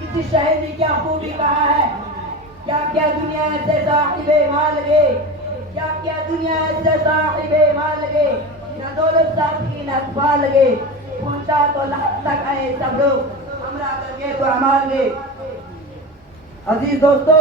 کسی شاعر نے کیا خوبی کہا ہے، کیا کیا دنیا سے صاحب مال لگے، کیا کیا دنیا سے صاحب مال لگے، نہ دولت ساتھی نہ اطفال لگے، پہنچا تو لحد تک آئے سب لوگ، ہمراہ کر کے تو امان گے۔ عزیز دوستو،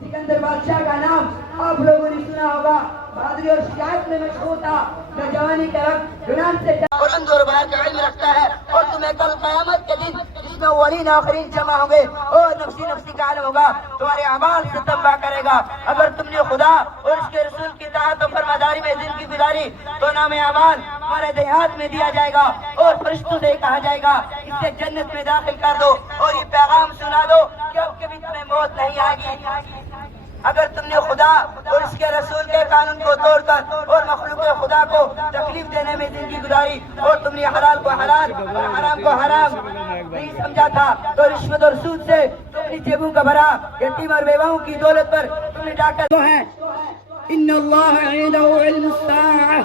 سکندر بادشاہ کا نام آپ لوگوں نے سنا ہوگا، بہادری اور شجاعت میں مشہور تھا، نوجوانی کے وقت یونان سے بلند اور باہر کا علم رکھتا ہے، اور تمہیں کل قیامت کے دن جس میں اولین آخرین جمع ہوں گے اور نفسی نفسی کا عالم ہوگا، تمہارے اعمال سے تنبیہ کرے گا۔ اگر تم نے خدا اور اس کے رسول کی اطاعت و فرمانبرداری میں زندگی گزاری تو نام اعمال تمہارے دیہات میں دیا جائے گا اور فرشتوں سے کہا جائے گا اسے جنت میں داخل کر دو، اور یہ پیغام سنا دو کہ اب کبھی تمہیں موت نہیں آئے گی۔ اگر تم نے خدا اور اس کے رسول کے قانون کو توڑ کر اور مخلوق خدا کو تکلیف دینے میں زندگی گزاری، اور تم نے حلال کو حلال اور حرام کو حرام نہیں سمجھا تھا، تو رشوت اور سود سے تم اپنی جیبوں کا بھرا، یتیم اور بیواؤں کی دولت پر تم نے ڈاکہ تو ہے۔ ان اللہ عنده علم الساعہ،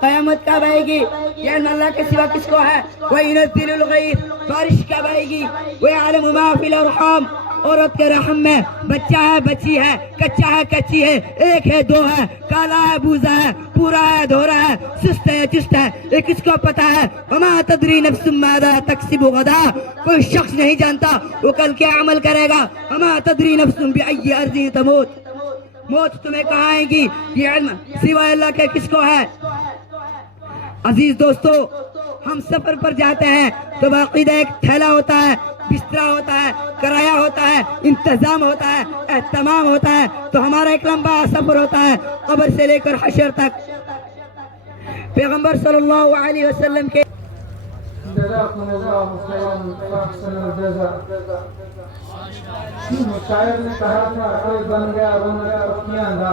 قیامت کب آئے گی؟ یہ علم اللہ کے سوا کس کو ہے؟ وَيُنَزِّلُ الْغَيْثَ، بارش کب آئے گی؟ وَيَعْلَمُ مَا فِي الْأَرْحَامِ، عورت کے رحم میں بچہ ہے بچی ہے، کچا ہے کچی ہے، ایک ہے دو ہے، کالا ہے بوزا ہے، پورا ہے دھورا ہے، سست ہے چست ہے، یہ کس کو پتا ہے؟ وَمَا تَدْرِي نَفْسٌ مَاذَا تَكْسِبُ غَدًا، کوئی شخص نہیں جانتا وہ کل کیا عمل کرے گا۔ وَمَا تَدْرِي نَفْسٌ بِأَيِّ أَرْضٍ تَمُوتُ، موت تمہیں کہاں آئے گی؟ یہ علم سوائے اللہ کے کس کو ہے؟ عزیز دوستو، ہم سفر پر جاتے ہیں تو باقاعدہ ایک تھیلا ہوتا ہے، بستر ہوتا ہے، کرایہ ہوتا ہے، انتظام ہوتا ہے، اہتمام ہوتا ہے، تو ہمارا ایک لمبا سفر ہوتا ہے قبر سے لے کر حشر تک۔ پیغمبر صلی اللہ علیہ وسلم کے جزاکم اللہ خیرا فاحسن الجزاء۔ شاعر نے کہا تھا کوئی بن گیا رونا پکیاں دا،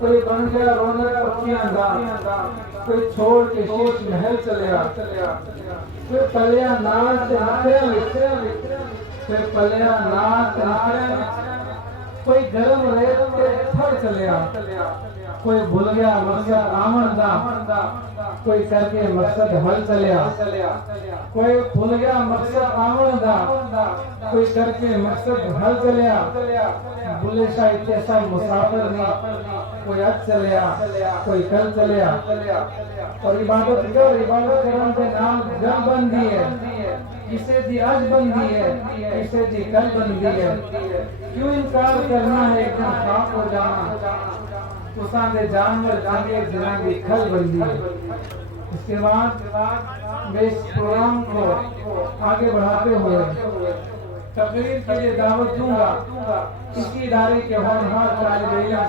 کوئی بن گیا رونا پکیاں دا، کوئی چھوڑ کے شیش محل چلیا، پھر پلیا نال سے نکھرے پھر پلیا نال سے نکھرے، کوئی گرم ریت کے پھڑ چلیا، کوئی بھول گیا مقصد آمن دا، کوئی کر کے مقصد حل چلیا، کوئی بھول گیا مقصد آمن دا، کوئی کر کے مقصد حل چلیا، بھولے شاید کیسا مسافر نہیں، کوئی اج چلیا کوئی کل چلیا، اور عبادت کرن کے نام جب بندی ہے، کسے دی اج بندی ہے، کسے دی کل بندی ہے، کیوں انکار کرنا ہے ایک دن خاک ہو جانا، اساں دے جانور جانے جنان دی کھل بندی ہے۔ اس کے بعد میں اس پروگرام کو آگے بڑھاتے ہوئے تقریر کے لیے دعوت دوں گا اسی ادارے کے ہونہار طالب علم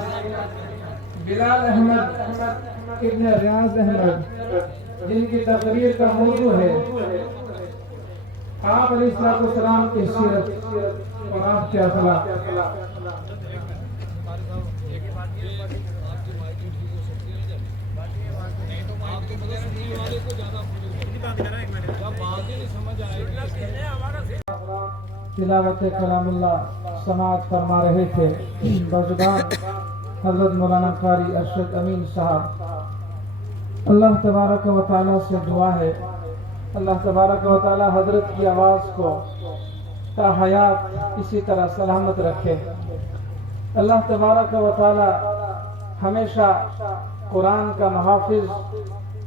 بلال احمد ابن ریاض احمد، جن کی تقریر کا موضوع ہے آپ علیہ السلام کی سیرت اور آپ کے اخلاق۔ تلاوت کلام اللہ سماعت فرما رہے تھے بزبان حضرت مولانا قاری ارشد امین صاحب۔ اللہ تبارک و تعالیٰ سے دعا ہے اللہ تبارک و تعالیٰ حضرت کی آواز کو تا حیات اسی طرح سلامت رکھے۔ اللہ تبارک و تعالیٰ ہمیشہ قرآن کا محافظ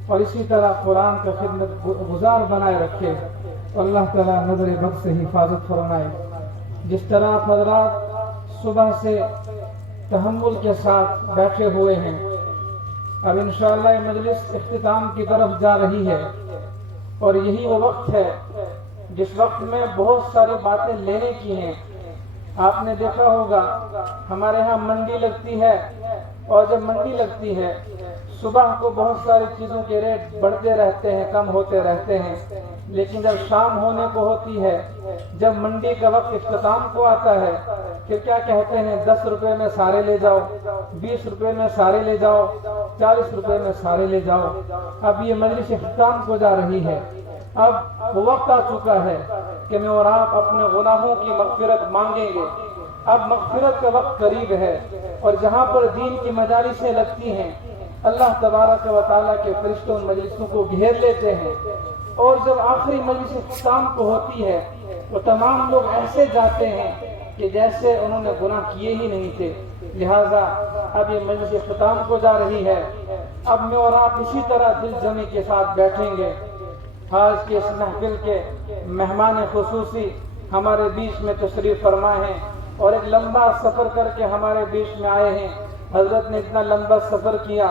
اور اسی طرح قرآن کا خدمت گزار بنائے رکھے، اللہ تعالیٰ نظر بد سے حفاظت فرمائے۔ جس طرح آپ حضرات صبح سے تحمل کے ساتھ بیٹھے ہوئے ہیں، اب انشاءاللہ یہ مجلس اختتام کی طرف جا رہی ہے، اور یہی وہ وقت ہے جس وقت میں بہت ساری باتیں لینے کی ہیں۔ آپ نے دیکھا ہوگا ہمارے ہاں منڈی لگتی ہے، اور جب منڈی لگتی ہے صبح کو بہت ساری چیزوں کے ریٹ بڑھتے رہتے ہیں، کم ہوتے رہتے ہیں، لیکن جب شام ہونے کو ہوتی ہے، جب منڈی کا وقت اختتام کو آتا ہے، پھر کیا کہتے ہیں 10 روپے میں سارے لے جاؤ، 20 روپے میں سارے لے جاؤ، 40 روپے میں سارے لے جاؤ۔ اب یہ مجلس اختتام کو جا رہی ہے، اب وہ وقت آ چکا ہے کہ میں اور آپ اپنے گناہوں کی مغفرت مانگیں گے۔ اب مغفرت کا وقت قریب ہے، اور جہاں پر دین کی مجالسیں لگتی ہیں اللہ تبارک و تعالیٰ کے فرشتوں ان مجلسوں کو گھیر لیتے ہیں، اور جب آخری مجلس اختتام کو ہوتی ہے تو تمام لوگ ایسے جاتے ہیں کہ جیسے انہوں نے گناہ کیے ہی نہیں تھے۔ لہٰذا اب یہ مجلس اختتام کو جا رہی ہے، اب میں اور آپ اسی طرح دل جمی کے ساتھ بیٹھیں گے۔ آج کے اس محفل کے مہمان خصوصی ہمارے بیچ میں تشریف فرما ہیں اور ایک لمبا سفر کر کے ہمارے بیچ میں آئے ہیں۔ حضرت نے اتنا لمبا سفر کیا،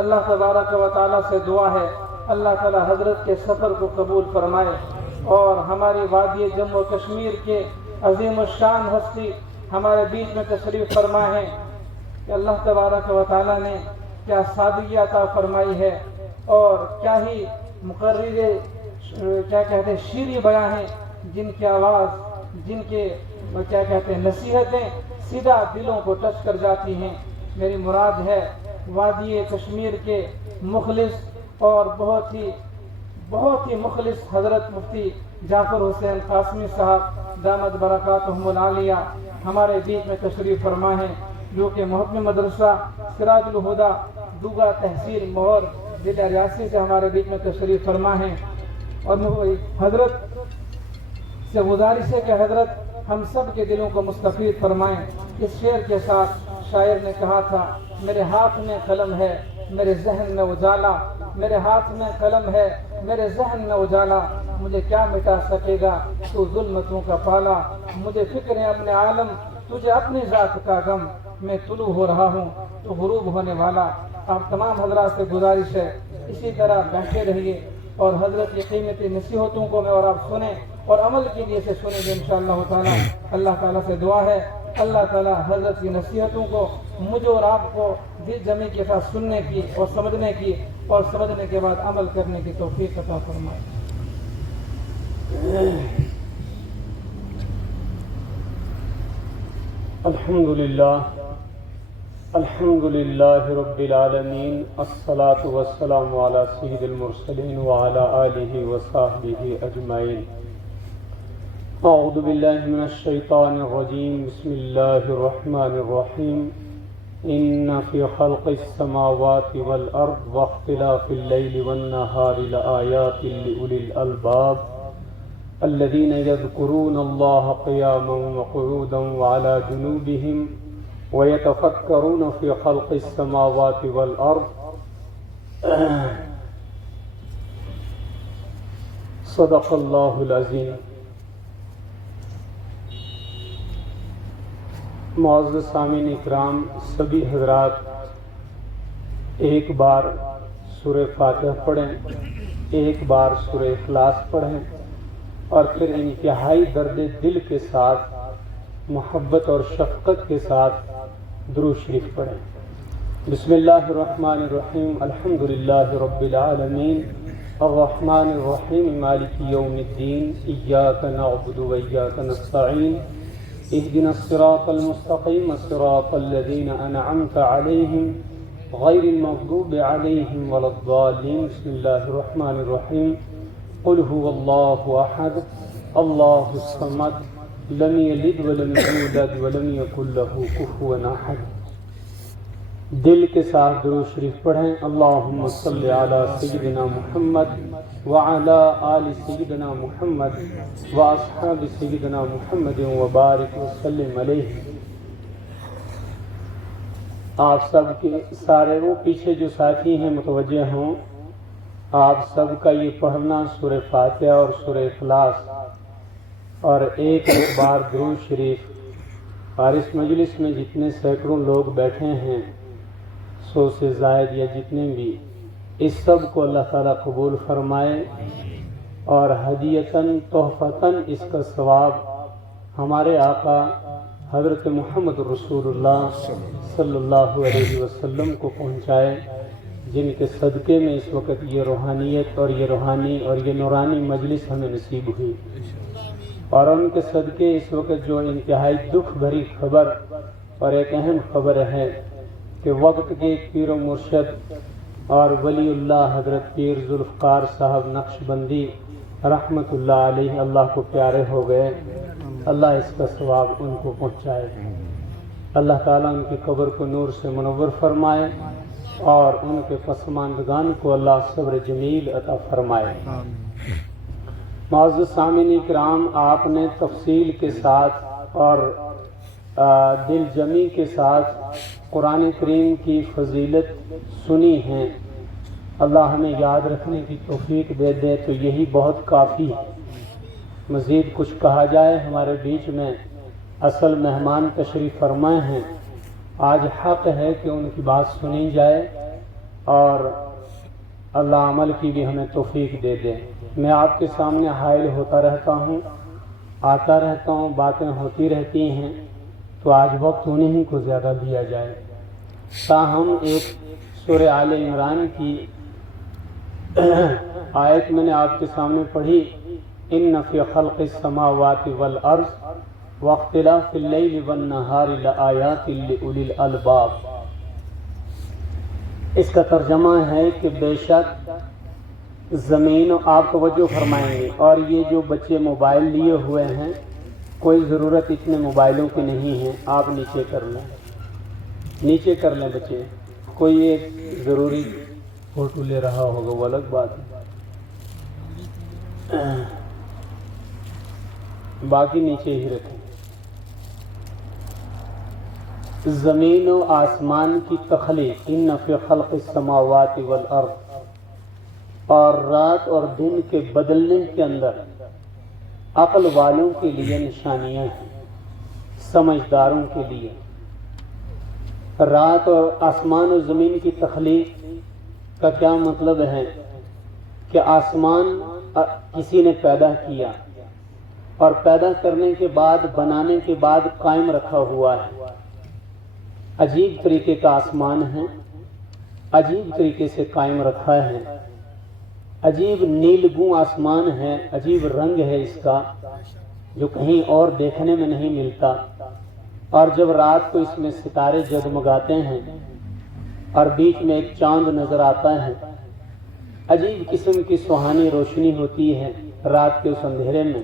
اللہ تبارک و تعالیٰ سے دعا ہے اللہ تعالیٰ حضرت کے سفر کو قبول فرمائے، اور ہماری وادی جموں و کشمیر کے عظیم الشان ہستی ہمارے بیچ میں تشریف فرما ہے کہ اللہ تبارک و تعالیٰ نے کیا سادگی عطا فرمائی ہے، اور کیا ہی مقرر کیا کہتے ہیں شیریں بیاں ہیں، جن کی آواز، جن کے کیا کہتے ہیں نصیحتیں سیدھا دلوں کو ٹچ کر جاتی ہیں۔ میری مراد ہے وادی کشمیر کے مخلص اور بہت ہی مخلص حضرت مفتی جعفر حسین قاسمی صاحب دامت برکاتہم العالیہ ہمارے بیچ میں تشریف فرما ہیں، جو کہ محکمہ مدرسہ سراج الہدیٰ دوگا تحصیل مور ضلع ریاسی سے ہمارے بیچ میں تشریف فرما ہیں۔ اور حضرت سے گزارش ہے کہ حضرت ہم سب کے دلوں کو مستفید فرمائیں۔ اس شعر کے ساتھ شاعر نے کہا تھا، میرے ہاتھ میں قلم ہے میرے ذہن میں اجالا، میرے ہاتھ میں قلم ہے میرے ذہن میں اجالا، مجھے کیا مٹا سکے گا تو ظلمتوں کا پالا، مجھے فکر ہے اپنے عالم تجھے اپنی ذات کا غم، میں طلوع ہو رہا ہوں تو غروب ہونے والا۔ آپ تمام حضرات سے گزارش ہے اسی طرح بیٹھے رہیے اور حضرت کی قیمتی نصیحتوں کو میں اور آپ سنیں اور عمل کے لیے سے سنیں گے انشاءاللہ تعالیٰ۔ اللہ تعالیٰ سے دعا ہے اللہ تعالیٰ حضرت کی نصیحتوں کو مجھے اور آپ کو دل جمی کے ساتھ سننے کی اور سمجھنے کی، اور سمجھنے کے بعد عمل کرنے کی توفیق عطا فرمائے۔ الحمد للہ رب العالمین، الصلاة والسلام علی سید المرسلین وعلی آلہ وصحبہ اجمعین۔ اعوذ باللہ من الشیطان الرجیم، بسم اللہ الرحمن الرحیم۔ ان فی خلق السماوات والارض واختلاف اللیل والنہار لآیات لأولی الالباب الذین یذکرون اللہ قیاما وقعودا وعلی جنوبہم وَيَتَفَكَّرُونَ فِي خَلْقِ السَّمَاوَاتِ وَالْأَرْضِ صدق اللہ العظیم۔ معزز سامعین اکرام، سبھی حضرات ایک بار سورہ فاتحہ پڑھیں، ایک بار سورہ اخلاص پڑھیں، اور پھر انتہائی درد دل کے ساتھ، محبت اور شفقت کے ساتھ درود شریف پڑھیں۔ بسم اللہ الرحمن الرحیم، الحمدللہ رب العالمین، الرحمن الرحیم، مالک یوم الدین، ایاک نعبد و ایاک نستعین، اہدنا الصراط المستقیم، صراط الذین انعمت علیہم غیر المغضوب علیہم ولا الضالین۔ بسم اللہ الرحمن الرحیم، قل هو اللہ احد اللہ الصمد لم یلد ولم یولد ولم یکن له کفوا احد۔ دل کے ساتھ درود شریف پڑھیں۔ اللہم صلی علی سیدنا محمد وعلی آل سیدنا محمد واصحاب سیدنا محمد وبارک وسلم علیہ۔ آپ سب کے سارے وہ پیچھے جو ساتھی ہیں متوجہ ہوں، آپ سب کا یہ پڑھنا سورہ فاتحہ اور سورہ اخلاص اور ایک بار درود شریف، اور اس مجلس میں جتنے سینکڑوں لوگ بیٹھے ہیں، 100 سے زائد یا جتنے بھی، اس سب کو اللہ تعالیٰ قبول فرمائے، اور ہدیتاً تحفتاً اس کا ثواب ہمارے آقا حضرت محمد رسول اللہ صلی اللہ علیہ وسلم کو پہنچائے، جن کے صدقے میں اس وقت یہ روحانیت اور یہ روحانی اور یہ نورانی مجلس ہمیں نصیب ہوئی، اور ان کے صدقے اس وقت جو انتہائی دکھ بھری خبر اور ایک اہم خبر ہے کہ وقت کے پیر و مرشد اور ولی اللہ حضرت پیر ذوالفقار صاحب نقش بندی رحمت اللہ علیہ اللہ کو پیارے ہو گئے۔ اللہ اس کا ثواب ان کو پہنچائے، اللہ تعالیٰ ان کی قبر کو نور سے منور فرمائے، اور ان کے پسماندگان کو اللہ صبر جمیل عطا فرمائے۔ معزز سامعین کرام، آپ نے تفصیل کے ساتھ اور دل جمی کے ساتھ قرآن کریم کی فضیلت سنی ہے۔ اللہ ہمیں یاد رکھنے کی توفیق دے دے تو یہی بہت کافی ہے۔ مزید کچھ کہا جائے؟ ہمارے بیچ میں اصل مہمان تشریف فرمائے ہیں، آج حق ہے کہ ان کی بات سنی جائے اور اللہ عمل کی بھی ہمیں توفیق دے دے۔ میں آپ کے سامنے حائل ہوتا رہتا ہوں، آتا رہتا ہوں، باتیں ہوتی رہتی ہیں، تو آج وقت انہیں کو زیادہ دیا جائے۔ تاہم ایک سورہ آل عمران کی آیت میں نے آپ کے سامنے پڑھی، ان فی خلق السماوات والارض واختلاف اللیل والنہار لآیات لأولی الالباب۔ اس کا ترجمہ ہے کہ بے شک زمین، آپ توجہ فرمائیں گے، اور یہ جو بچے موبائل لیے ہوئے ہیں، کوئی ضرورت اتنے موبائلوں کی نہیں ہے، آپ نیچے کر لیں، نیچے کر لیں بچے۔ کوئی ایک ضروری فوٹو لے رہا ہوگا وہ الگ بات ہے، باقی نیچے ہی رکھیں۔ زمین و آسمان کی تخلیق، ان فی خلق السماوات والارض، اور رات اور دن کے بدلنے کے اندر عقل والوں کے لیے نشانیاں ہیں، سمجھداروں کے لیے۔ رات اور آسمان و زمین کی تخلیق کا کیا مطلب ہے کہ آسمان کسی نے پیدا کیا اور پیدا کرنے کے بعد، بنانے کے بعد قائم رکھا ہوا ہے۔ عجیب طریقے کا آسمان ہے، عجیب طریقے سے قائم رکھا ہے، عجیب نیلگوں آسمان ہے، عجیب رنگ ہے اس کا جو کہیں اور دیکھنے میں نہیں ملتا۔ اور جب رات کو اس میں ستارے جگمگاتے ہیں اور بیچ میں ایک چاند نظر آتا ہے، عجیب قسم کی سہانی روشنی ہوتی ہے رات کے اس اندھیرے میں،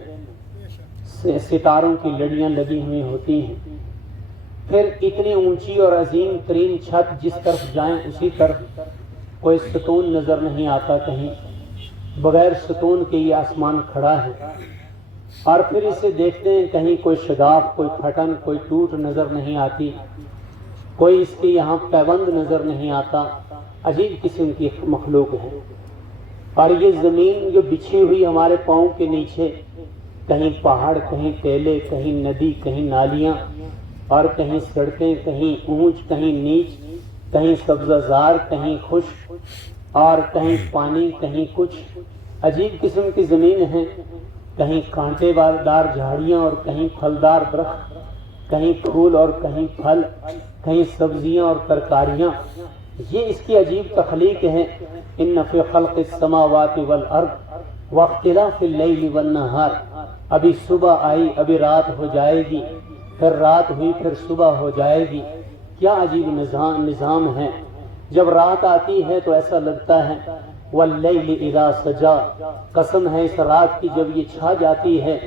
ستاروں کی لڑیاں لگی ہوئی ہوتی ہیں۔ پھر اتنی اونچی اور عظیم ترین چھت، جس طرف جائیں اسی طرف کوئی ستون نظر نہیں آتا، کہیں بغیر ستون کے یہ آسمان کھڑا ہے۔ اور پھر اسے دیکھتے ہیں، کہیں کوئی شگاف، کوئی پھٹن، کوئی ٹوٹ نظر نہیں آتی، کوئی اس کے یہاں پیوند نظر نہیں آتا، عجیب قسم کی مخلوق ہے۔ اور یہ زمین جو بچھی ہوئی ہمارے پاؤں کے نیچے، کہیں پہاڑ، کہیں ٹیلے، کہیں ندی، کہیں نالیاں، اور کہیں سڑکیں، کہیں اونچ، کہیں نیچ، کہیں سبزہ زار، کہیں خشک، اور کہیں پانی، کہیں کچھ، عجیب قسم کی زمین ہے۔ کہیں کانٹے دار جھاڑیاں اور کہیں پھلدار درخت، کہیں پھول اور کہیں پھل، کہیں سبزیاں اور ترکاریاں۔ یہ اس کی عجیب تخلیق ہے۔ ان فی خلق السماوات والارض واختلاف اللیل والنہار۔ ابھی صبح آئی، ابھی رات ہو جائے گی، پھر رات ہوئی، پھر صبح ہو جائے گی۔ کیا عجیب نظام ہے۔ جب رات آتی ہے تو ایسا لگتا ہے واللیل اذا سجا، قسم ہے اس رات کی جب یہ چھا جاتی ہے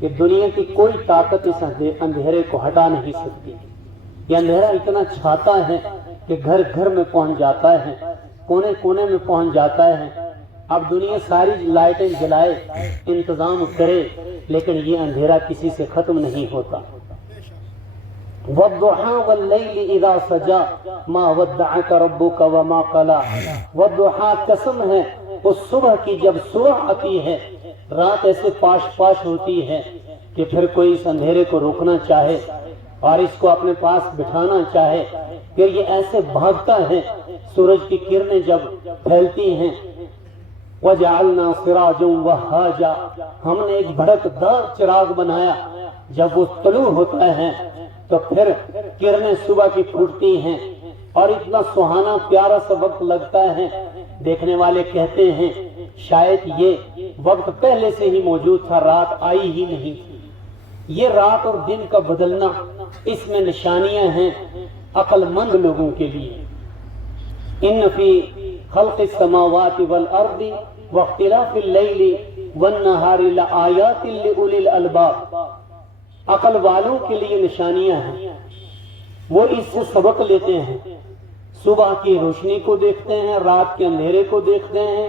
کہ دنیا کی کوئی طاقت اس اندھیرے کو ہٹا نہیں سکتی۔ یہ اندھیرا اتنا چھاتا ہے کہ گھر گھر میں پہنچ جاتا ہے، کونے کونے میں پہنچ جاتا ہے۔ اب دنیا ساری لائٹیں جلائے، انتظام کرے، لیکن یہ اندھیرا کسی سے ختم نہیں ہوتا۔ والضحى والليل اذا سجا ما ودعك ربك وما قلى۔ والضحى قسم ہے اس صبح کی، جب صبح آتی ہے رات ایسے پاش پاش ہوتی ہے کہ پھر کوئی اس اندھیرے کو روکنا چاہے اور اس کو اپنے پاس بٹھانا چاہے، پھر یہ ایسے بھاگتا ہے۔ سورج کی کرنیں جب پھیلتی ہیں، وَجَعَلْنَا سِرَاجًا وَهَّاجًا، ہم نے ایک بھڑکدار چراغ بنایا، جب وہ طلوع ہوتا ہے تو پھر کرنیں صبح کی پھوٹتی ہیں اور اتنا سہانا پیارا سا وقت لگتا ہے۔ دیکھنے والے کہتے ہیں شاید یہ وقت پہلے سے ہی موجود تھا، رات آئی ہی نہیں تھی۔ یہ رات اور دن کا بدلنا، اس میں نشانیاں ہیں عقل مند لوگوں کے لیے۔ ان فی خلق السماوات والارض واختلاف اللیل والنہار لآیات لأولی الالباب، عقل والوں کے لیے نشانیاں ہیں، وہ اس سے سبق لیتے ہیں۔ صبح کی روشنی کو دیکھتے ہیں، رات کے اندھیرے کو دیکھتے ہیں،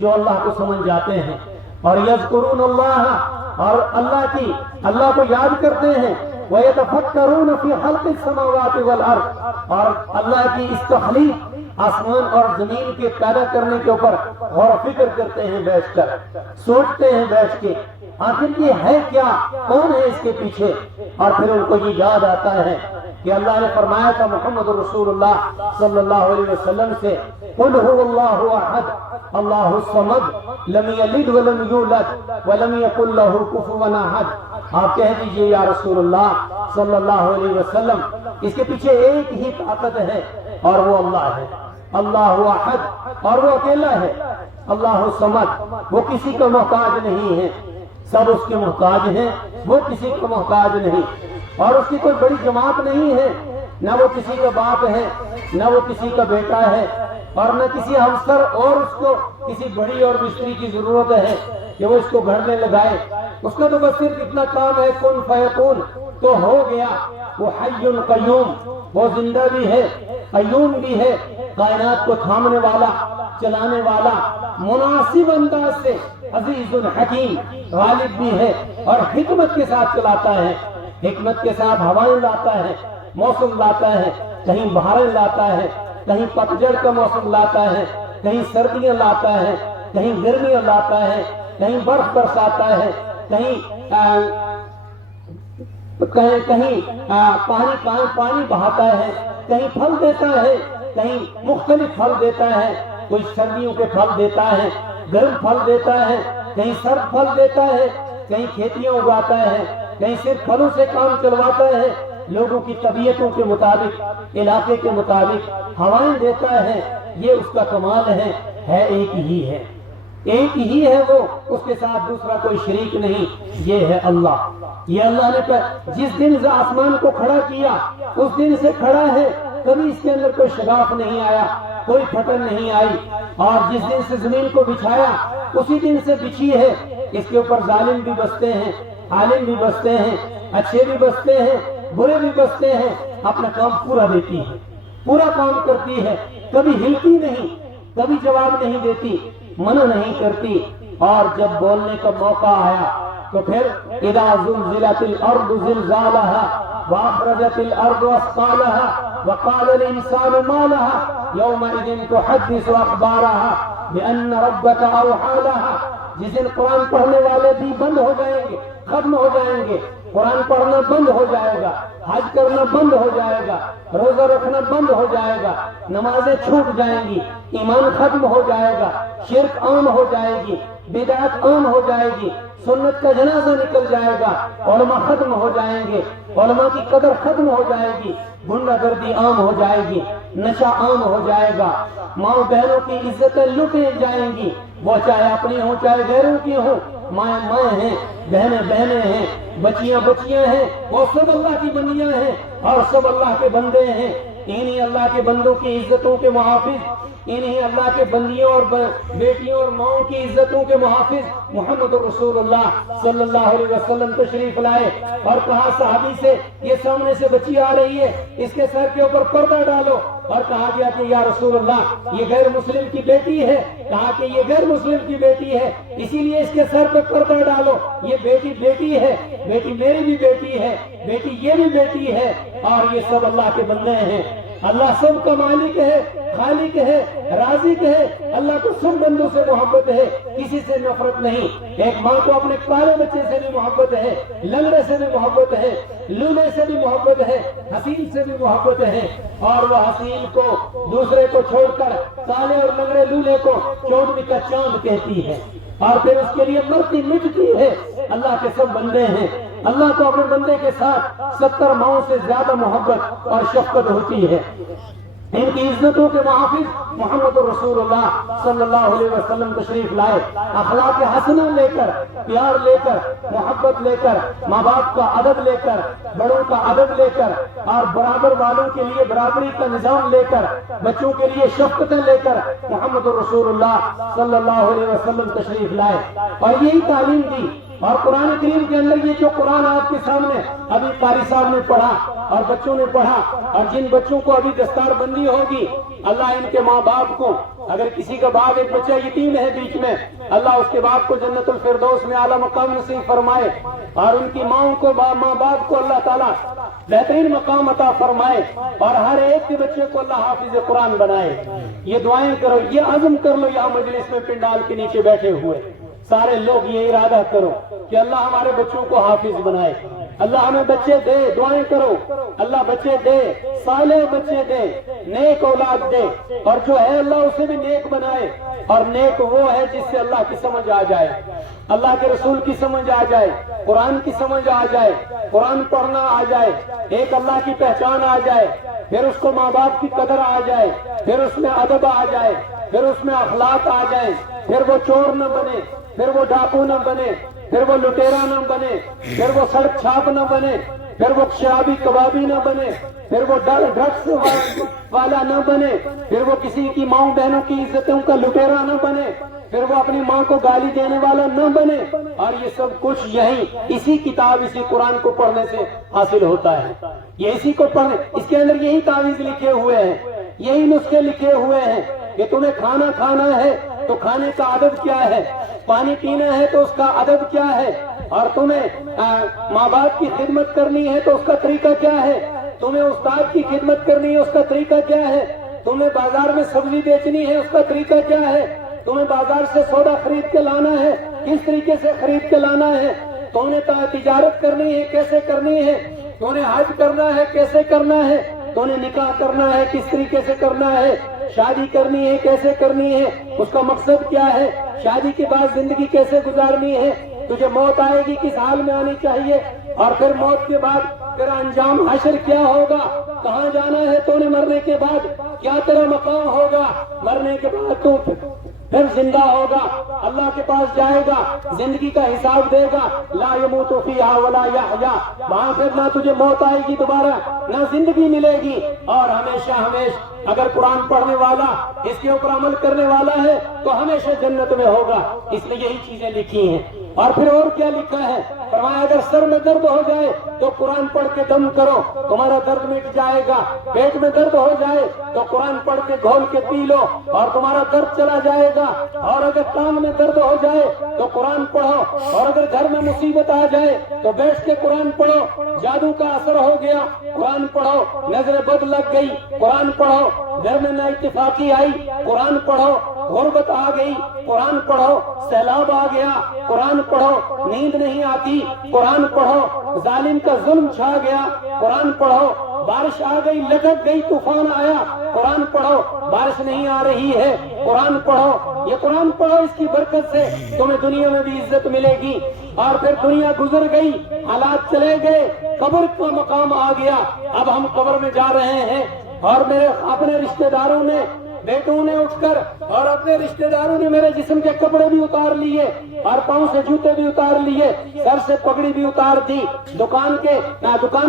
جو اللہ کو سمجھ جاتے ہیں، اور یذکرون اللہ، اور اللہ کو یاد کرتے ہیں، وَيَتَفَكَّرُونَ فِي خَلْقِ السَّمَاوَاتِ وَالْأَرْضِ، اور اللہ کی اس تخلیق آسمان اور زمین کے پیدا کرنے کے اوپر غور و فکر کرتے ہیں بیٹھ کر، سوچتے ہیں بیٹھ کے آخر یہ ہے کیا، کون ہے اس کے پیچھے، اور پھر ان کو یہ یاد آتا ہے کہ اللہ نے فرمایا تھا محمد رسول اللہ صلی اللہ علیہ وسلم سے، قُلْ هُوَ اللَّهُ أَحَدٌ اللَّهُ الصَّمَدُ لَمْ يَلِدْ وَلَمْ يُولَدْ وَلَمْ يَكُنْ لَهُ كُفُوًا أَحَدٌ۔ آپ کہہ دیجئے یا رسول اللہ صلی اللہ علیہ وسلم، اس کے پیچھے ایک ہی طاقت ہے اور وہ اللہ ہے، اللہ احد، اور وہ اکیلا ہے، اللہ الصمد، وہ کسی کا محتاج نہیں ہے، سب اس کے محتاج ہیں، وہ کسی کا محتاج نہیں، اور اس کی کوئی بڑی جماعت نہیں ہے، نہ وہ کسی کا باپ ہے، نہ وہ کسی کا بیٹا ہے، اور نہ کسی ہمسر اور اس کو کسی بڑی اور مستری کی ضرورت ہے کہ وہ اس کو گھر میں لگائے، اس کا تو بس صرف اتنا کام ہے کن فیکون، تو ہو گیا۔ وہ حی قیوم، وہ زندہ بھی ہے، قیوم بھی ہے، کائنات کو تھامنے والا، چلانے والا، مناسب انداز سے عزیز الحکیم، غالب بھی ہے، اور حکمت کے ساتھ چلاتا ہے، حکمت کے ساتھ ہوائیں لاتا ہے، موسم لاتا ہے، کہیں بہاریں لاتا ہے، کہیں پتجھڑ کا موسم لاتا ہے، کہیں سردیاں لاتا ہے، کہیں گرمیاں لاتا ہے، کہیں برف برساتا ہے، کہیں پانی بہاتا ہے، کہیں پھل دیتا ہے، کہیں مختلف پھل دیتا ہے، کوئی سردیوں کے پھل دیتا ہے، گرم پھل دیتا ہے، کہیں سرد پھل دیتا ہے، کہیں کھیتیاں اگاتا ہے، کہیں صرف پھلوں سے کام چلواتا ہے، لوگوں کی طبیعتوں کے مطابق، علاقے کے مطابق ہوائیں دیتا ہے، یہ اس کا کمال ہے ایک ہی ہے، ایک ہی ہے وہ، اس کے ساتھ دوسرا کوئی شریک نہیں، یہ ہے اللہ۔ یہ اللہ نے جس دن سے آسمان کو کھڑا کیا اس دن سے کھڑا ہے، کبھی اس کے اندر کوئی شگاف نہیں آیا، کوئی پھٹن نہیں آئی، اور جس دن سے زمین کو بچھایا اسی دن سے بچھی ہے، اس کے اوپر ظالم بھی بستے ہیں، عالم بھی بستے ہیں، اچھے بھی بستے ہیں، برے بھی بستے ہیں، اپنا کام پورا دیتی ہے، پورا کام کرتی ہے، کبھی ہلتی نہیں، کبھی جواب نہیں دیتی، منع نہیں کرتی، اور جب بولنے کا موقع آیا تو پھر اذا زلزلت الارض زلزالها واخرجت الارض اثقالها وقال الانسان ما لها يومئذ تحدث اخبارها بان ربك اوحى لها۔ جس دن قرآن پڑھنے والے بھی بند ہو جائیں گے، ختم ہو جائیں گے، قرآن پڑھنا بند ہو جائے گا، حج کرنا بند ہو جائے گا، روزہ رکھنا بند ہو جائے گا، نمازیں چھوٹ جائیں گی، ایمان ختم ہو جائے گا، شرک عام ہو جائے گی، بدعت عام ہو جائے گی، سنت کا جنازہ نکل جائے گا، علماء ختم ہو جائیں گے، علماء کی قدر ختم ہو جائے گی، گنڈا گردی عام ہو جائے گی، نشہ عام ہو جائے گا، ماں بہنوں کی عزتیں لوٹے جائیں گی، وہ چاہے اپنی ہوں چاہے غیروں کی ہوں، مائیں مائیں ہیں، بہنیں بہنیں ہیں، بچیاں بچیاں ہیں، وہ سب اللہ کی بندیاں ہیں اور سب اللہ کے بندے ہیں۔ انہی اللہ کے بندوں کی عزتوں کے محافظ، انہی اللہ کے بندیوں اور بیٹیوں اور ماؤں کی عزتوں کے محافظ محمد رسول اللہ صلی اللہ علیہ وسلم تشریف لائے، اور کہا صحابی سے یہ سامنے سے بچی آ رہی ہے، اس کے سر کے اوپر پردہ ڈالو، اور کہا گیا کہ یا رسول اللہ یہ غیر مسلم کی بیٹی ہے، کہا کہ یہ غیر مسلم کی بیٹی ہے، اسی لیے اس کے سر پہ پردہ ڈالو، یہ بیٹی بیٹی ہے، بیٹی میری بھی بیٹی ہے، بیٹی یہ بھی بیٹی ہے، اور یہ سب اللہ کے بندے ہیں۔ اللہ سب کا مالک ہے، خالق ہے، رازق ہے، اللہ کو سب بندوں سے محبت ہے، کسی سے نفرت نہیں۔ ایک ماں کو اپنے کالے بچے سے بھی محبت ہے، لنگڑے سے بھی محبت ہے، لولے سے بھی محبت ہے، حسین سے بھی محبت ہے، اور وہ حسین کو دوسرے کو چھوڑ کر کالے اور لنگڑے لولے کو چودھویں کا چاند کہتی ہے، اور پھر اس کے لیے مرتی مٹتی ہے۔ اللہ کے سب بندے ہیں، اللہ کو اپنے بندے کے ساتھ 70 ماؤں سے زیادہ محبت اور شفقت ہوتی ہے۔ ان کی عزتوں کے محافظ محمد رسول اللہ صلی اللہ علیہ وسلم تشریف لائے، اخلاق حسنہ لے کر، پیار لے کر، محبت لے کر، ماں باپ کا ادب لے کر، بڑوں کا ادب لے کر، اور برابر والوں کے لیے برابری کا نظام لے کر، بچوں کے لیے شفقتیں لے کر محمد رسول اللہ صلی اللہ علیہ وسلم تشریف لائے، اور یہی تعلیم دی۔ اور قرآن کریم کے اندر یہ جو قرآن آپ کے سامنے ابھی قاری صاحب نے پڑھا اور بچوں نے پڑھا، اور جن بچوں کو ابھی دستار بندی ہوگی، اللہ ان کے ماں باپ کو اگر کسی کا باپ ایک بچہ یتیم ہے بیچ میں، اللہ اس کے باپ کو جنت الفردوس میں اعلیٰ مقام نصیب فرمائے، اور ان کی ماں باپ کو اللہ تعالیٰ بہترین مقام عطا فرمائے، اور ہر ایک کے بچے کو اللہ حافظ قرآن بنائے۔ یہ دعائیں کرو، یہ عزم کر لو، یہاں مجلس میں پنڈال کے نیچے بیٹھے ہوئے سارے لوگ یہ ارادہ کرو کہ اللہ ہمارے بچوں کو حافظ بنائے، اللہ ہمیں بچے دے، دعائیں کرو اللہ بچے دے، صالح بچے دے، نیک اولاد دے، اور جو ہے اللہ اسے بھی نیک بنائے، اور نیک وہ ہے جس سے اللہ کی سمجھ آ جائے، اللہ کے رسول کی سمجھ آ جائے، قرآن کی سمجھ آ جائے، قرآن پڑھنا آ جائے، ایک اللہ کی پہچان آ جائے، پھر اس کو ماں باپ کی قدر آ جائے، پھر اس میں ادب آ جائے، پھر اس میں اخلاق آ جائے، پھر وہ چور نہ بنے، پھر وہ ڈاکو نہ بنے، پھر وہ لٹیرا نہ بنے، پھر وہ سڑک چھاپ نہ بنے، پھر وہ شرابی کبابی نہ بنے، پھر وہ ڈرگس والا نہ بنے، پھر وہ کسی کی ماں بہنوں کی عزتوں کا لٹیرا نہ بنے، پھر وہ اپنی ماں کو گالی دینے والا نہ بنے، اور یہ سب کچھ یہی اسی کتاب اسی قرآن کو پڑھنے سے حاصل ہوتا ہے۔ یہ اسی کو پڑھنے، اس کے اندر یہی تعویذ لکھے ہوئے ہیں، یہی نسخے لکھے ہوئے ہیں کہ تمہیں کھانا کھانا ہے تو کھانے کا ادب کیا ہے، پانی پینا ہے تو اس کا ادب کیا ہے، اور تمہیں ماں باپ کی خدمت کرنی ہے تو اس کا طریقہ کیا ہے، تمہیں استاد کی خدمت کرنی ہے اس کا طریقہ کیا ہے، تمہیں بازار میں سبزی بیچنی ہے اس کا طریقہ کیا ہے، تمہیں بازار سے سودا خرید کے لانا ہے کس طریقے سے خرید کے لانا ہے، تمہیں تجارت کرنی ہے کیسے کرنی ہے، تمہیں حج کرنا ہے کیسے کرنا ہے، تمہیں نکاح کرنا ہے کس طریقے سے کرنا ہے، شادی کرنی ہے کیسے کرنی ہے، اس کا مقصد کیا ہے، شادی کے بعد زندگی کیسے گزارنی ہے، تجھے موت آئے گی کس حال میں آنی چاہیے، اور پھر موت کے بعد تیرا انجام حشر کیا ہوگا، کہاں جانا ہے تو نے مرنے کے بعد، کیا تیرا مقام ہوگا، مرنے کے بعد تو پھر زندہ ہوگا، اللہ کے پاس جائے گا، زندگی کا حساب دے گا، لا یموت فیہا ولا یحیا، وہاں پھر نہ تجھے موت آئے گی دوبارہ نہ زندگی ملے گی، اور ہمیشہ اگر قرآن پڑھنے والا اس کے اوپر عمل کرنے والا ہے تو ہمیشہ جنت میں ہوگا، اس لیے یہی چیزیں لکھی ہیں۔ اور پھر اور کیا لکھا ہے، فرمایا اگر سر میں درد ہو جائے تو قرآن پڑھ کے دم کرو تمہارا درد مٹ جائے گا، پیٹ میں درد ہو جائے تو قرآن پڑھ کے گھول کے پی لو اور تمہارا درد چلا جائے گا، اور اگر ٹانگ میں درد ہو جائے تو قرآن پڑھو، اور اگر گھر میں مصیبت آ جائے تو بیٹھ کے قرآن پڑھو، جادو کا اثر ہو گیا قرآن پڑھو، نظر بد لگ گئی قرآن پڑھو، گھر میں نا اتفاقی آئی قرآن پڑھو، غربت آ گئی قرآن پڑھو، سیلاب آ گیا قرآن پڑھو، نیند نہیں آتی قرآن پڑھو، ظالم کا ظلم چھا گیا قرآن پڑھو، بارش آ گئی لٹک گئی طوفان آیا قرآن پڑھو، بارش نہیں آ رہی ہے قرآن پڑھو، یہ قرآن پڑھو، اس کی برکت سے تمہیں دنیا میں بھی عزت ملے گی، اور پھر دنیا گزر گئی، حالات چلے گئے، قبر کا مقام آ گیا، اب ہم قبر میں جا رہے ہیں، اور میرے اپنے رشتہ داروں نے بیٹوں نے اٹھ کر اور اپنے رشتہ داروں نے میرے جسم کے کپڑے بھی اتار لیے اور پاؤں سے جوتے بھی اتار لیے، سر سے پگڑی بھی اتار دی، دکان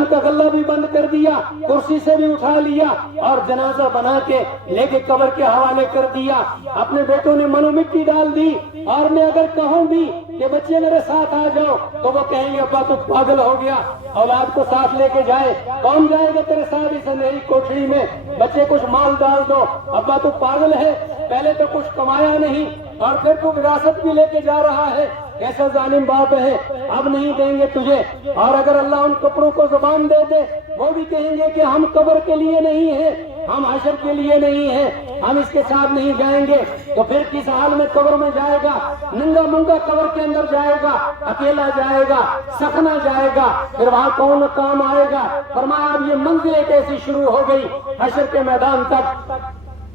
کا غلہ بھی بند کر دیا، کرسی سے بھی اٹھا لیا اور جنازہ بنا کے لے کے قبر کے حوالے کر دیا، اپنے بیٹوں نے منو مٹی ڈال دی، اور میں اگر کہوں بھی کہ بچے میرے ساتھ آ جاؤ تو وہ کہیں گے ابا تو پاگل ہو گیا، اولاد کو ساتھ لے کے جائے، کون جائے گا تیرے ساتھ اس اندھیری کوٹھڑی میں، بچے کچھ مال ڈال دو، ابا تو پاگل ہے، پہلے تو کچھ کمایا نہیں اور پھر تو وراثت بھی لے کے جا رہا ہے، ایسا ظالم باپ ہے، اب نہیں دیں گے تجھے، اور اگر اللہ ان کپڑوں کو زبان دے دے وہ بھی کہیں گے کہ ہم قبر کے لیے نہیں ہیں، ہم حشر کے لیے نہیں ہیں، ہم اس کے ساتھ نہیں جائیں گے، تو پھر کس حال میں قبر میں جائے گا، ننگا منگا قبر کے اندر جائے گا، اکیلا جائے گا، سخنا جائے گا، پھر وہاں کون کام آئے گا، فرمایا اب یہ منزل ایک ایسی شروع ہو گئی حشر کے میدان تک،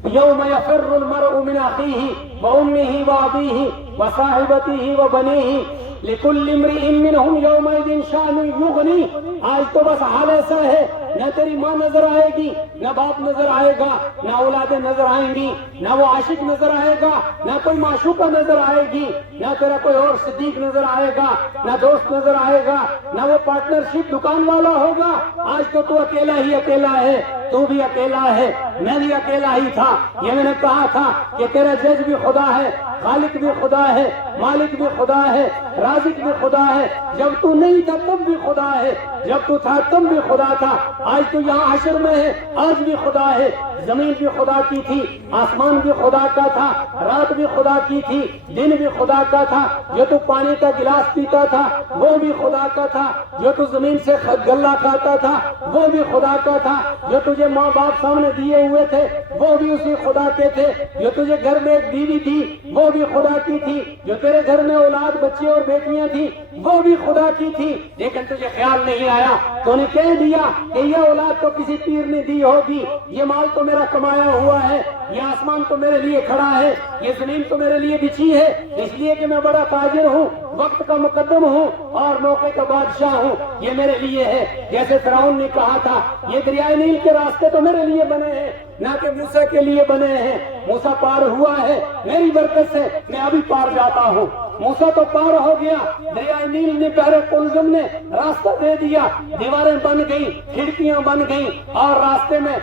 یوم یفر المرء من اخیہ وامہ وابیہ وصاحبتہ وبنیہ لکل امرئ منہم یومئذ شأن یغنی، آج تو بس حال ایسا ہے، نہ تیری ماں نظر آئے گی، نہ باپ نظر آئے گا، نہ اولادیں نظر آئیں گی، نہ وہ عاشق نظر آئے گا، نہ کوئی معشوقہ نظر آئے گی، نہ تیرا کوئی اور صدیق نظر آئے گا، نہ دوست نظر آئے گا، نہ وہ پارٹنرشپ دکان والا ہوگا، آج تو اکیلا ہی اکیلا ہے، تو بھی اکیلا ہے، میں بھی اکیلا ہی تھا، یہ میں نے کہا تھا کہ تیرا جج بھی خدا ہے، خالق بھی خدا ہے، مالک بھی خدا ہے، رازق بھی خدا ہے، جب تو نہیں تھا تب بھی خدا ہے، جب تو تھا تب بھی خدا تھا، آج تو یہاں حشر میں ہے آج بھی خدا ہے، زمین بھی خدا کی تھی، آسمان بھی خدا کا تھا، رات بھی خدا کی تھی، دن بھی خدا کا تھا، جو تو پانی کا گلاس پیتا تھا وہ بھی خدا کا تھا، جو تو زمین سے غلہ کھاتا تھا وہ بھی خدا کا تھا، جو تجھے ماں باپ سامنے دیے ہوئے تھے وہ بھی اسی خدا کے تھے، جو تجھے گھر میں ایک بیوی تھی وہ بھی خدا کی تھی، جو تیرے گھر میں اولاد بچے اور بیٹیاں تھی وہ بھی خدا کی تھی، لیکن تجھے خیال نہیں آیا، تو نے کہہ دیا کہ یہ اولاد تو کسی پیر نے دی ہوگی، یہ مال تو میرا کمایا ہوا ہے، یہ آسمان تو میرے لیے کھڑا ہے، یہ زمین تو میرے لیے بچھی ہے، اس لیے کہ میں بڑا تاجر ہوں، وقت کا مقدم ہوں اور موقع کا بادشاہ ہوں، یہ میرے لیے ہے۔ جیسے فرعون نے کہا تھا یہ دریائے نیل کے راستے تو میرے لیے بنے ہیں نہ کہ موسیٰ کے لیے بنے ہیں، موسیٰ پار ہوا ہے میری برکت سے، میں ابھی پار جاتا ہوں۔ موسیٰ تو پار ہو گیا، دریائے نیل نے بحر قلزم نے راستہ دے دیا، دیواریں بن گئی، کھڑکیاں بن گئی اور راستے میں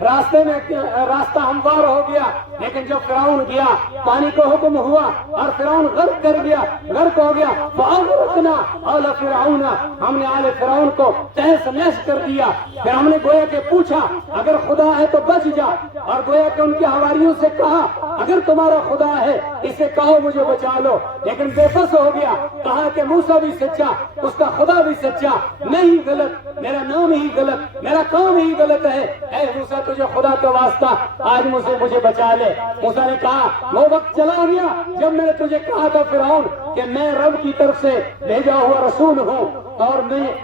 راستہ ہموار ہو گیا، لیکن جب فرعون گیا پانی کو حکم ہوا اور فرعون غرق کر گیا، غرق ہو گیا، فَأَغْرَقْنَا آلَ فِرْعَوْنَ، ہم نے آل فرعون کو تہس نہس کر دیا۔ پھر ہم نے گویا کہ پوچھا اگر خدا ہے تو بچ جا، اور گویا کہ ان کے حواریوں سے کہا اگر تمہارا خدا ہے اسے کہو مجھے بچا لو، لیکن بے بس ہو گیا، کہا کہ موسیٰ بھی سچا، اس کا خدا بھی سچا، میں ہی غلط، میرا نام ہی غلط، میرا کام ہی غلط ہے، اے موسیٰ تجھے خدا کا واسطہ آج مجھے بچا لے۔ موسیٰ نے کہا وہ وقت چلا گیا جب میں نے تجھے کہا تھا فرعون کہ میں رب کی طرف سے بھیجا ہوا رسول ہوں، اور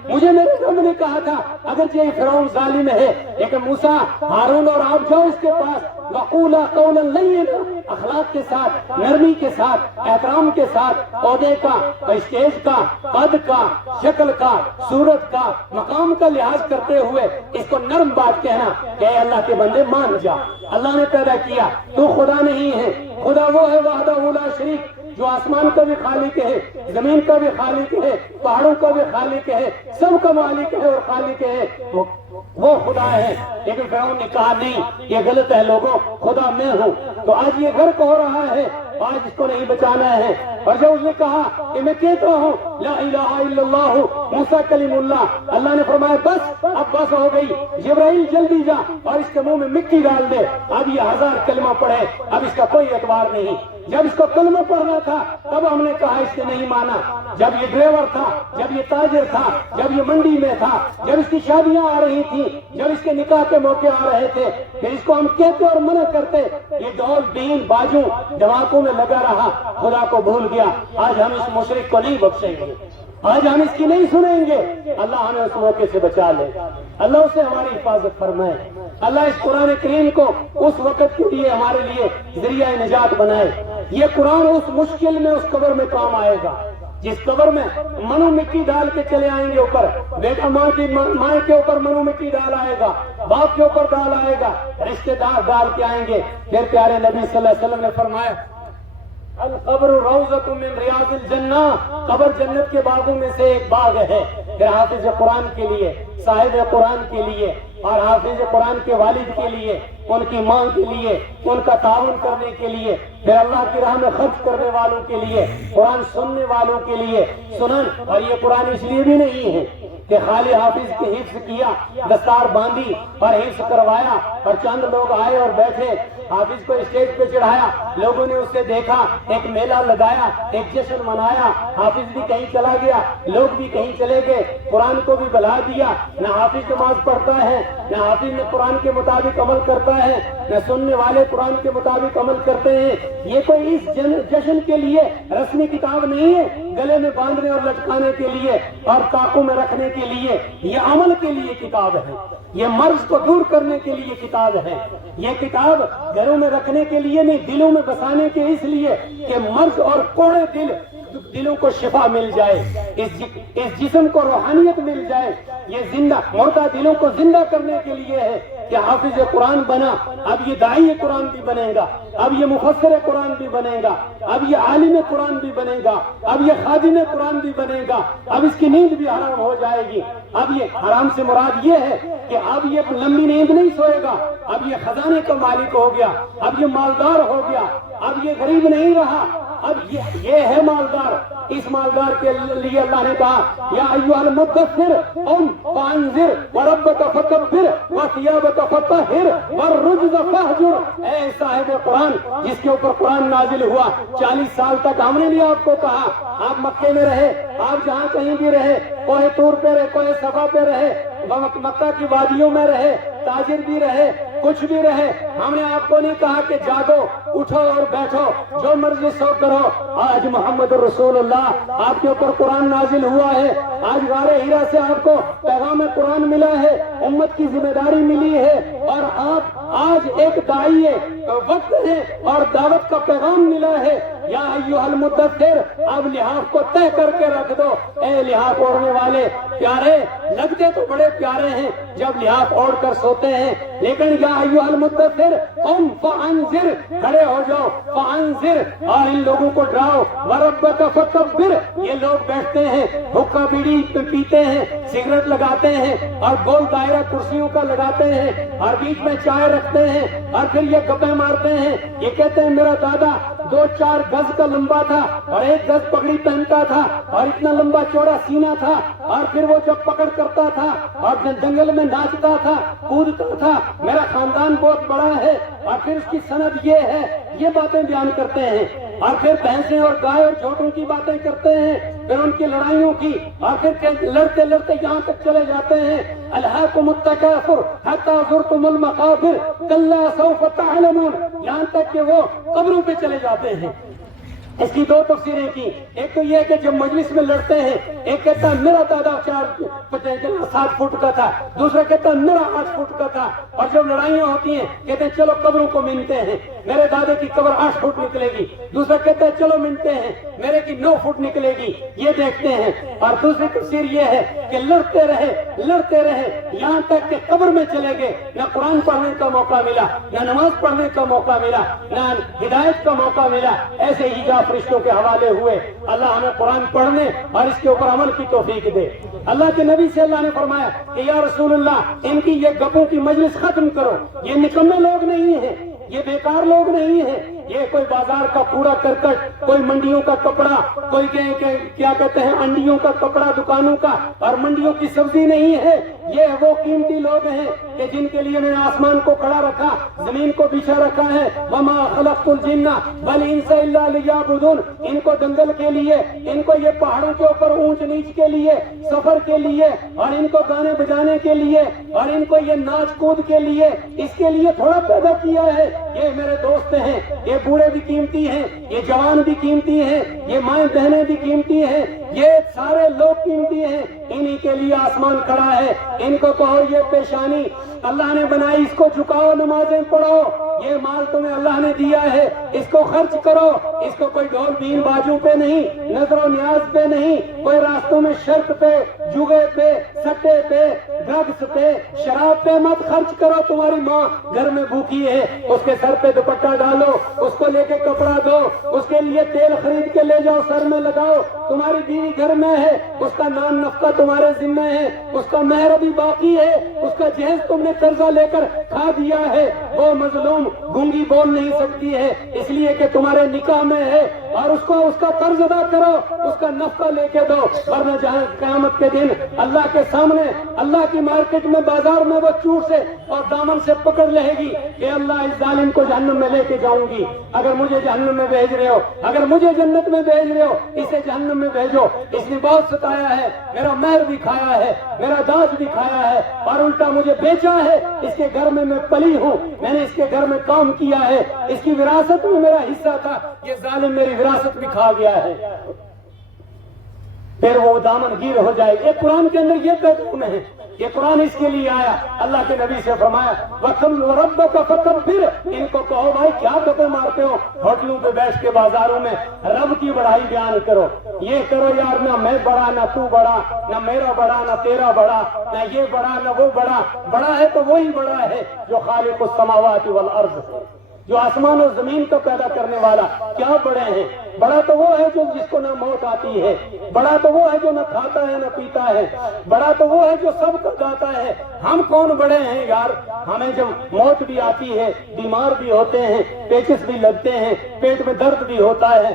مجھے میرے رب نے کہا تھا اگرچہ یہ فرعون ظالم ہے لیکن موسیٰ ہارون اور آپ جاؤ اس کے پاس، وَقُولَا قَوْلًا لَيِّنًا، اخلاق کے ساتھ، نرمی کے ساتھ، احترام کے ساتھ، عہدے کا، اسٹیج کا، قد کا، شکل کا، صورت کا، مقام کا لحاظ کرتے ہوئے اس کو نرم بات کہنا کہ اے اللہ کے بندے مان جا، اللہ نے پیدا کیا، تو خدا نہیں ہے، خدا وہ ہے وحدہ لا شریک، جو آسمان کا بھی خالق ہے، زمین کا بھی خالق ہے، پہاڑوں کا بھی خالق ہے، سب کا مالک ہے اور خالق ہے، وہ خدا ہے۔ لیکن فرعون نے کہا نہیں یہ غلط ہے لوگوں، خدا میں ہوں، تو آج یہ غرق ہو رہا ہے، آج اس کو نہیں بچانا ہے۔ اور جب اس نے کہا کہ میں کہتا ہوں لا الہ الا اللہ موسیٰ کلیم اللہ، اللہ نے فرمایا بس اب بس ہو گئی، جبرائیل جلدی جا اور اس کے منہ میں مٹی ڈال دے، اب یہ 1000 کلمہ پڑھے، اب اس کا کوئی اعتبار نہیں۔ جب اس کو کلمہ پڑھنا تھا تب ہم نے کہا اس نے نہیں مانا، جب یہ ڈرائیور تھا، جب یہ تاجر تھا، جب یہ منڈی میں تھا، جب اس کی شادیاں آ رہی تھی، جب اس کے نکاح کے موقع آ رہے تھے، پھر اس کو ہم کہتے اور منع کرتے، یہ ڈول بین بازو دماغوں میں لگا رہا، خدا کو بھول گیا۔ آج ہم اس مشرک کو نہیں بخشیں گے، آج ہم اس کی نہیں سنیں گے، اللہ ہمیں اس موقع سے بچا لے، اللہ اسے ہماری حفاظت فرمائے، اللہ اس قرآن کریم کو اس وقت کے لیے ہمارے لیے ذریعہ نجات بنائے۔ یہ قرآن اس مشکل میں اس قبر میں کام آئے گا جس قبر میں منو مٹی ڈال کے چلے آئیں گے اوپر، بیٹا ماں کے اوپر منو مٹی ڈال آئے گا، باپ کے اوپر ڈال آئے گا، رشتے دار ڈال کے آئیں گے۔ پھر پیارے نبی صلی اللہ علیہ وسلم نے فرمایا القبر روضۃ من ریاض الجنہ، قبر جنت کے باغوں میں سے ایک باغ ہے۔ پھر حافظ قرآن کے لیے، صاحب قرآن کے لیے اور حافظ قرآن کے والد کے لیے، ان کی ماں کے لیے، ان کا تعاون کرنے کے لیے، پھر اللہ کی راہ میں خرچ کرنے والوں کے لیے، قرآن سننے والوں کے لیے سنن۔ اور یہ قرآن اس لیے بھی نہیں ہے کہ خالی حافظ کی حفظ کیا، دستار باندھی اور حفظ کروایا اور چند لوگ آئے اور بیٹھے، حافظ کو اسٹیج پہ چڑھایا، لوگوں نے اسے دیکھا، ایک میلہ لگایا، ایک جشن منایا، حافظ بھی کہیں چلا گیا، لوگ بھی کہیں چلے گئے، قرآن کو بھی بلا دیا، نہ حافظ نماز پڑھتا ہے، نہ حافظ نے قرآن کے مطابق عمل کرتا ہے، نہ سننے والے قرآن کے مطابق عمل کرتے ہیں۔ یہ کوئی اس جشن کے لیے رسمی کتاب نہیں ہے، گلے میں باندھنے اور لٹکانے کے لیے اور طاقوں میں رکھنے کے لیے، یہ عمل کے لیے کتاب ہے، یہ مرض کو دور کرنے کے لیے کتاب ہے، یہ کتاب گھروں میں رکھنے کے لیے نہیں، دلوں میں بسانے کے اس لیے کہ مرض اور کوڑے دلوں کو شفا مل جائے، اس جسم کو روحانیت مل جائے۔ یہ زندہ مردہ دلوں کو زندہ کرنے کے لیے ہے کہ حافظ قرآن بنا، اب یہ داعی قرآن بھی بنے گا، اب یہ مفسر قرآن بھی بنے گا، اب یہ عالم قرآن بھی بنے گا، اب یہ خادم قرآن بھی بنے گا، اب اس کی نیند بھی حرام ہو جائے گی۔ اب یہ حرام سے مراد یہ ہے کہ اب یہ لمبی نیند نہیں سوئے گا، اب یہ خزانے کا مالک ہو گیا، اب یہ مالدار ہو گیا، اب یہ غریب نہیں رہا، اب یہ ہے مالدار. اس مالدار کے لیے اللہ نے کہا یا ایھا المدثر قم فانذر وربک فکبر وثیابک فطہر والرجز فاہجر. اے صاحب قرآن جس کے اوپر قرآن نازل ہوا 40 سال تک ہم نے بھی آپ کو کہا, آپ مکے میں رہے, آپ جہاں کہیں بھی رہے, کوہ طور پہ رہے, کوہ صفا پہ رہے, مکہ کی وادیوں میں رہے, تاجر بھی رہے, کچھ بھی رہے, ہم نے آپ کو نہیں کہا کہ جاگو, اٹھو اور بیٹھو, جو مرضی سو کرو. آج محمد رسول اللہ آپ کے اوپر قرآن نازل ہوا ہے. آج غار ہیرا سے آپ کو پیغام قرآن ملا ہے, امت کی ذمہ داری ملی ہے, اور آپ آج ایک داعی وقت ہے اور دعوت کا پیغام ملا ہے. یا ایھا المدثر, اب لحاف کو طے کر کے رکھ دو. اے لحاف اوڑھنے والے پیارے, لگتے تو بڑے پیارے ہیں جب لحاف اوڑھ کر سوتے ہیں, لیکن یا ایھا المدثر قم فانذر, کھڑے ہو جاؤ, فانذر, اور ان لوگوں کو ڈراؤ, وربک فکبر. یہ لوگ بیٹھتے ہیں, حقہ بیڑی پیتے ہیں, سگریٹ لگاتے ہیں, اور گول دائرہ کرسیوں کا لگاتے ہیں, اور بیچ میں چائے رکھتے ہیں, اور پھر یہ گپیں مارتے ہیں. یہ کہتے ہیں میرا دادا 2-4 گز کا لمبا تھا اور 1 گز پگڑی پہنتا تھا اور اتنا لمبا چوڑا سینہ تھا, اور پھر وہ جب پکڑ کرتا تھا اور جنگل میں ناچتا تھا, کودتا تھا, میرا خاندان بہت بڑا ہے, اور پھر اس کی سند یہ ہے. یہ باتیں بیان کرتے ہیں, اور پھر بھینسیں اور گائے اور جھوٹوں کی باتیں کرتے ہیں, پھر ان کی لڑائیوں کی, اور پھر لڑتے لڑتے یہاں تک چلے جاتے ہیں الہاکم التکاثر حتی زرتم المقابر کلا سوف تعلمون, یہاں تک کہ وہ قبروں پہ چلے جاتے ہیں. اس کی 2 تفسیریں کی. ایک تو یہ کہ جب مجلس میں لڑتے ہیں, ایک کہتا ہے میرا دادا 7 فٹ کا تھا, دوسرا کہتا ہے میرا 8 فٹ کا تھا, اور جب لڑائیاں ہوتی ہیں کہتے ہیں چلو قبروں کو مینتے ہیں, میرے دادے کی قبر 8 فٹ نکلے گی, دوسرا کہتا ہے چلو مینتے ہیں, میرے کی 9 فٹ نکلے گی. یہ دیکھتے ہیں. اور دوسری تفسیر یہ ہے کہ لڑتے رہے یہاں تک کہ قبر میں چلے گئے, نہ قرآن پڑھنے کا موقع ملا, نہ نماز پڑھنے کا موقع ملا, نہ ہدایت کا موقع ملا. ایسے ہی فرشتوں کے حوالے ہوئے. اللہ ہمیں قرآن پڑھنے اور اس کے اوپر عمل کی توفیق دے. اللہ کے نبی سے اللہ نے فرمایا کہ یا رسول اللہ ان کی یہ گپوں کی مجلس ختم کرو. یہ نکمے لوگ نہیں ہیں, یہ بیکار لوگ نہیں ہیں, یہ کوئی بازار کا کوڑا کرکٹ, کوئی منڈیوں کا کپڑا, کوئی کیا کہتے ہیں انڈیوں کا کپڑا دکانوں کا اور منڈیوں کی سبزی نہیں ہے. یہ وہ قیمتی لوگ ہیں کہ جن کے لیے میں نے آسمان کو کھڑا رکھا, زمین کو بچھا رکھا ہے. وما خلقت الجن والانس الا لیعبدون. ان کو دنگل کے لیے, ان کو یہ پہاڑوں کے اوپر اونچ نیچ کے لیے, سفر کے لیے, اور ان کو گانے بجانے کے لیے, اور ان کو یہ ناچ کود کے لیے, اس کے لیے تھوڑا پیدا کیا ہے. یہ میرے دوست ہیں, یہ بوڑھے بھی قیمتی ہیں, یہ جوان بھی قیمتی ہیں, یہ مائیں بہنیں بھی قیمتی ہیں, یہ سارے لوگ قیمتی ہیں. انہی کے لیے آسمان کھڑا ہے. ان کو کہو یہ پیشانی اللہ نے بنائی, اس کو جھکاؤ, نمازیں پڑھو. یہ مال تمہیں اللہ نے دیا ہے, اس کو خرچ کرو. اس کو کوئی ڈھول بین بازو پہ نہیں, نظر و نیاز پہ نہیں, کوئی راستوں میں شرک پہ, جوگے پہ, سٹے پہ, ڈرگس پہ, شراب پہ مت خرچ کرو. تمہاری ماں گھر میں بھوکی ہے, اس کے سر پہ دوپٹہ ڈالو, اس کو لے کے کپڑا دو, اس کے لیے تیل خرید کے لے جاؤ, سر میں لگاؤ. تمہاری بیوی گھر میں ہے, اس کا نان نفقہ تمہارے ذمہ ہے, اس کا مہر ابھی باقی ہے, اس کا جہیز تم نے قرضہ لے کر کھا دیا ہے. وہ مظلوم گونگی بول نہیں سکتی ہے اس لیے کہ تمہارے نکاح میں ہے, اور اس کو اس کا قرض ادا کرو, اس کا نفقہ لے کے دو. ورنہ جہاں قیامت کے دن اللہ کے سامنے, اللہ کی مارکیٹ میں, بازار میں وہ چور سے اور دامن سے پکڑ لے گی کہ اللہ اس ظالم کو جہنم میں لے کے جاؤں گی. اگر مجھے جہنم میں بھیج رہے ہو, اگر مجھے جنت میں بھیج رہے ہو, اسے جہنم میں بھیجو. اس نے بہت ستایا ہے, میرا مہر بھی کھایا ہے, میرا دانت بھی کھایا ہے, اور الٹا مجھے بیچا ہے. اس کے گھر میں پلی ہوں, میں نے اس کے گھر میں کام کیا ہے, اس کی وراثت میں میرا حصہ تھا, یہ ظالم میری وراثت بھی کھا گیا ہے. پھر وہ دامن گیر ہو جائے. یہ قرآن کے اندر یہ پیغام ہے, یہ قرآن اس کے لیے آیا. اللہ کے نبی سے فرمایا وَرَبَّكَ فَكَبِّرْ. ان کو کہو بھائی کیا گپیں مارتے ہو ہوٹلوں پہ بیٹھ کے, بازاروں میں, رب کی بڑائی بیان کرو. یہ کرو یار, نہ میں بڑا, نہ تو بڑا, نہ میرا بڑا, نہ تیرا بڑا, نہ یہ بڑا, نہ وہ بڑا. بڑا ہے تو وہی بڑا ہے جو خالق السماوات والارض ہے, جو آسمان اور زمین کو پیدا کرنے والا. کیا بڑے ہیں؟ بڑا تو وہ ہے جو جس کو نہ موت آتی ہے, بڑا تو وہ ہے جو نہ کھاتا ہے نہ پیتا ہے, بڑا تو وہ ہے جو سب کا داتا ہے. ہم کون بڑے ہیں یار؟ ہمیں جب موت بھی آتی ہے, بیمار بھی ہوتے ہیں, پیچس بھی لگتے ہیں, پیٹ میں درد بھی ہوتا ہے,